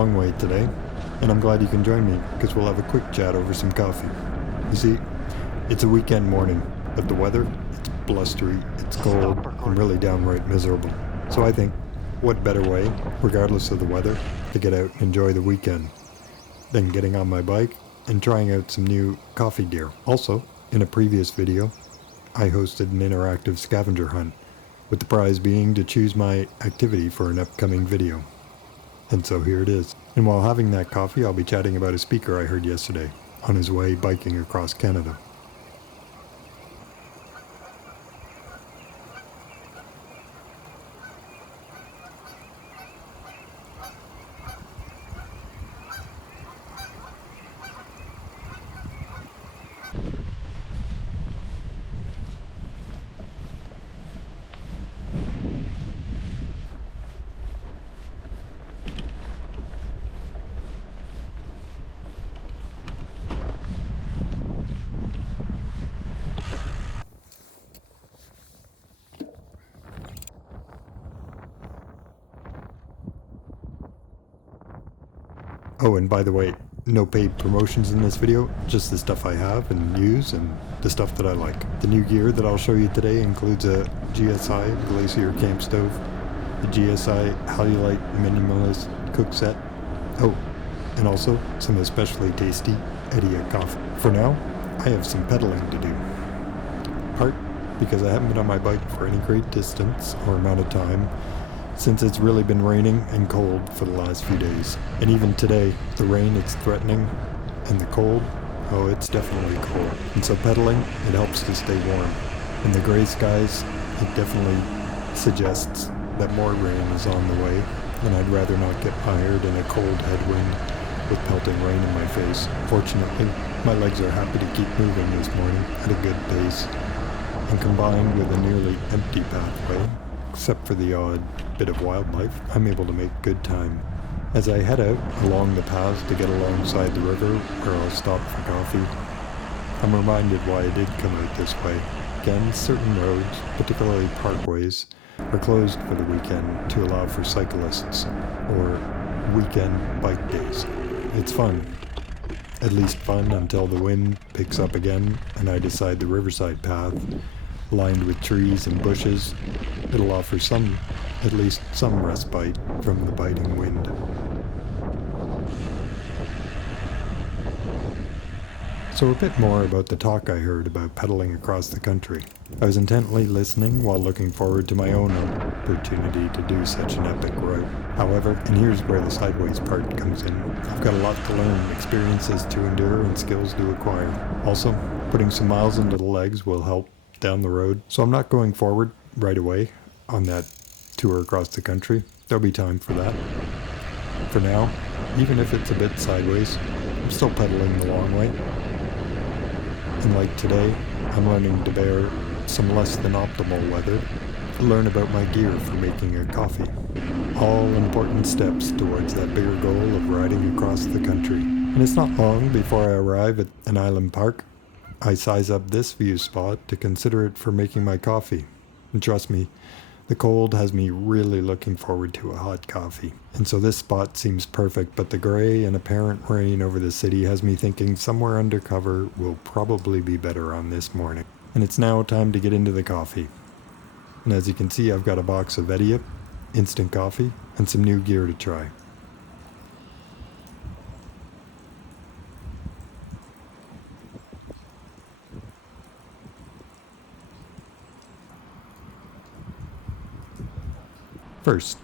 long way today, and I'm glad you can join me because we'll have a quick chat over some coffee. You see, it's a weekend morning, but the weather, it's blustery, it's cold, and really downright miserable. So I think, what better way, regardless of the weather, to get out and enjoy the weekend than getting on my bike and trying out some new coffee gear. Also, in a previous video, I hosted an interactive scavenger hunt, with the prize being to choose my activity for an upcoming video. And so here it is. And while having that coffee, I'll be chatting about a speaker I heard yesterday on his way biking across Canada. Oh, and by the way, no paid promotions in this video, just the stuff I have and use and the stuff that I like. The new gear that I'll show you today includes a GSI Glacier camp stove, the GSI hallulite minimalist cookset, oh, and also some especially tasty Ediya coffee. For now, I have some pedaling to do. Part because I haven't been on my bike for any great distance or amount of time, since it's really been raining and cold for the last few days. And even today, the rain, it's threatening, and the cold, oh, it's definitely cold. And so pedaling, it helps to stay warm. And the gray skies, it definitely suggests that more rain is on the way, and I'd rather not get mired in a cold headwind with pelting rain in my face. Fortunately, my legs are happy to keep moving this morning at a good pace, and combined with a nearly empty pathway, except for the odd bit of wildlife, I'm able to make good time. As I head out along the paths to get alongside the river where I'll stop for coffee, I'm reminded why I did come out this way. Again, certain roads, particularly parkways, are closed for the weekend to allow for cyclists or weekend bike days. It's fun. At least fun until the wind picks up again and I decide the riverside path, lined with trees and bushes, it'll offer at least some respite from the biting wind. So a bit more about the talk I heard about pedaling across the country. I was intently listening while looking forward to my own opportunity to do such an epic route. However, and here's where the sideways part comes in, I've got a lot to learn, experiences to endure, and skills to acquire. Also, putting some miles into the legs will help down the road, so I'm not going forward right away on that tour across the country. There'll be time for that. For now, even if it's a bit sideways, I'm still pedaling the long way. And like today, I'm learning to bear some less than optimal weather to learn about my gear for making a coffee. All important steps towards that bigger goal of riding across the country. And it's not long before I arrive at an island park. I size up this view spot to consider it for making my coffee. And trust me, the cold has me really looking forward to a hot coffee. And so this spot seems perfect, but the gray and apparent rain over the city has me thinking somewhere undercover will probably be better on this morning. And it's now time to get into the coffee. And as you can see, I've got a box of Ediya, instant coffee, and some new gear to try. First,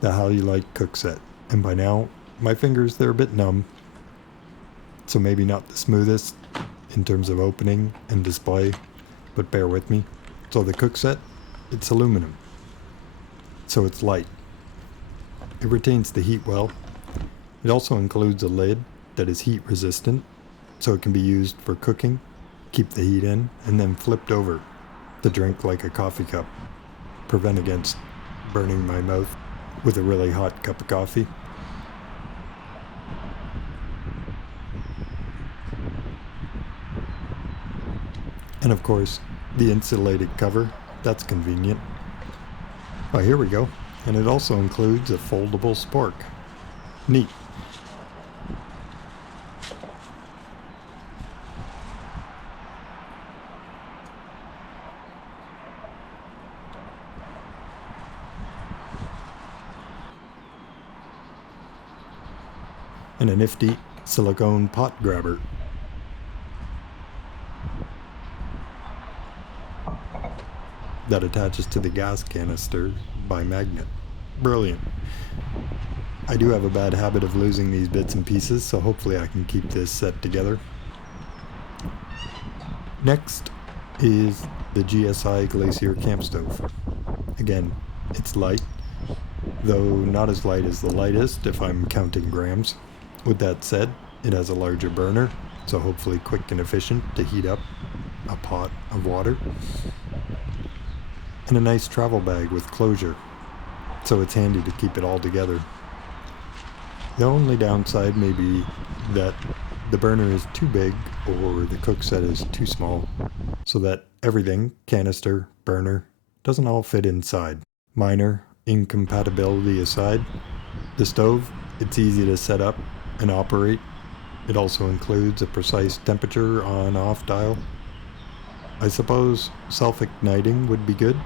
the hallulite cookset, and by now, my fingers, they're a bit numb, so maybe not the smoothest in terms of opening and display, but bear with me. So the cookset, it's aluminum, so it's light. It retains the heat well. It also includes a lid that is heat resistant, so it can be used for cooking, keep the heat in, and then flipped over to drink like a coffee cup, prevent against burning my mouth with a really hot cup of coffee. And of course, the insulated cover, that's convenient. Oh, here we go. And it also includes a foldable spork. Neat. And a nifty silicone pot grabber. That attaches to the gas canister by magnet. Brilliant. I do have a bad habit of losing these bits and pieces, so hopefully I can keep this set together. Next is the GSI Glacier camp stove. Again, it's light, though not as light as the lightest if I'm counting grams. With that said, it has a larger burner, so hopefully quick and efficient to heat up a pot of water. And a nice travel bag with closure, so it's handy to keep it all together. The only downside may be that the burner is too big or the cookset is too small, so that everything, canister, burner, doesn't all fit inside. Minor incompatibility aside, the stove, it's easy to set up and operate. It also includes a precise temperature on-off dial. I suppose self-igniting would be good,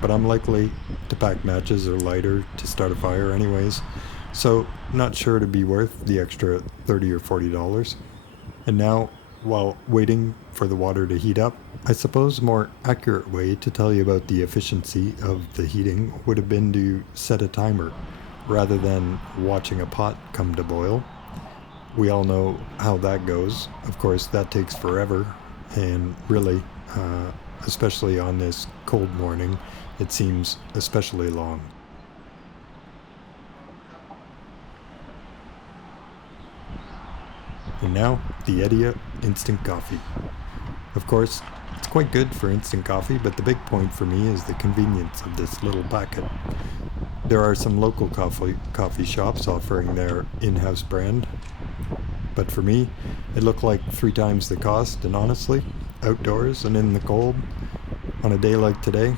but I'm likely to pack matches or lighter to start a fire anyways, so not sure to be worth the extra $30 or $40. And now, while waiting for the water to heat up, I suppose a more accurate way to tell you about the efficiency of the heating would have been to set a timer, rather than watching a pot come to boil. We all know how that goes. Of course, that takes forever, and really, especially on this cold morning, it seems especially long. And now, the Ediya instant coffee. Of course, it's quite good for instant coffee, but the big point for me is the convenience of this little packet. There are some local coffee shops offering their in-house brand, but for me, it looked like 3 times the cost, and honestly, outdoors and in the cold, on a day like today,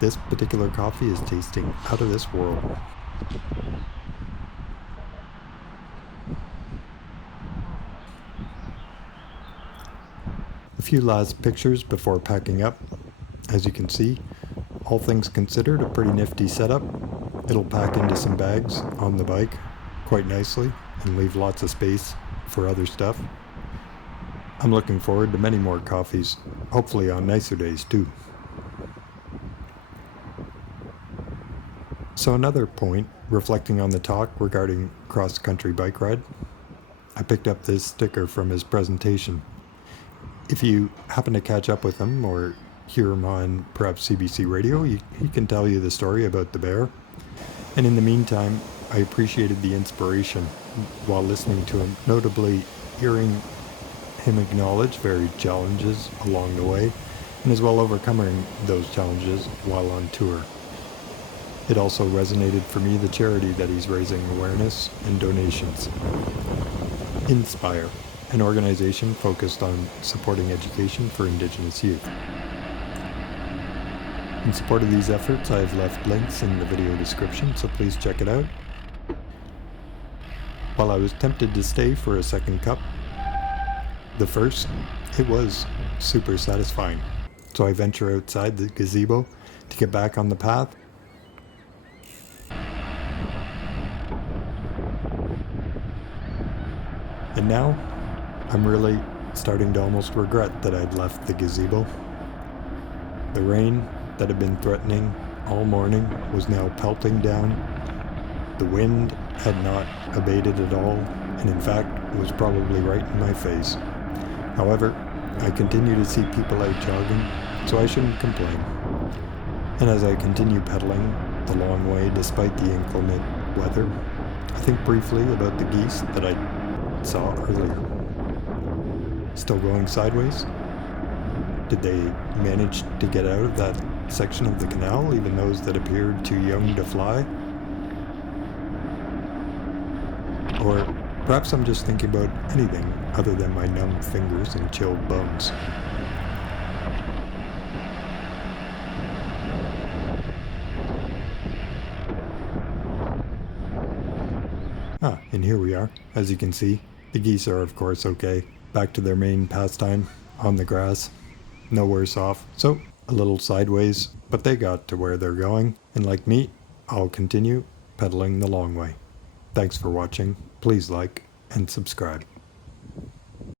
this particular coffee is tasting out of this world. A few last pictures before packing up. As you can see, all things considered, a pretty nifty setup. It'll pack into some bags on the bike quite nicely and leave lots of space for other stuff. I'm looking forward to many more coffees, hopefully on nicer days too. So another point, reflecting on the talk regarding cross-country bike ride, I picked up this sticker from his presentation. If you happen to catch up with him or hear him on perhaps CBC radio, he can tell you the story about the bear. And in the meantime, I appreciated the inspiration while listening to him, notably hearing him acknowledge varied challenges along the way, and as well overcoming those challenges while on tour. It also resonated for me the charity that he's raising awareness and donations. Inspire, an organization focused on supporting education for Indigenous youth. In support of these efforts, I have left links in the video description, so please check it out. While I was tempted to stay for a second cup, the first, it was super satisfying. So I venture outside the gazebo to get back on the path. And now, I'm really starting to almost regret that I'd left the gazebo. The rain that had been threatening all morning was now pelting down. The wind had not abated at all, and in fact was probably right in my face. However, I continue to see people out jogging, so I shouldn't complain. And as I continue pedaling the long way despite the inclement weather, I think briefly about the geese that I saw earlier. Still going sideways? Did they manage to get out of that section of the canal, even those that appeared too young to fly? Or perhaps I'm just thinking about anything other than my numb fingers and chilled bones. Ah, and here we are. As you can see, the geese are of course okay. Back to their main pastime, on the grass. No worse off. So, a little sideways, but they got to where they're going, and like me, I'll continue pedaling the long way. Thanks for watching. Please like and subscribe.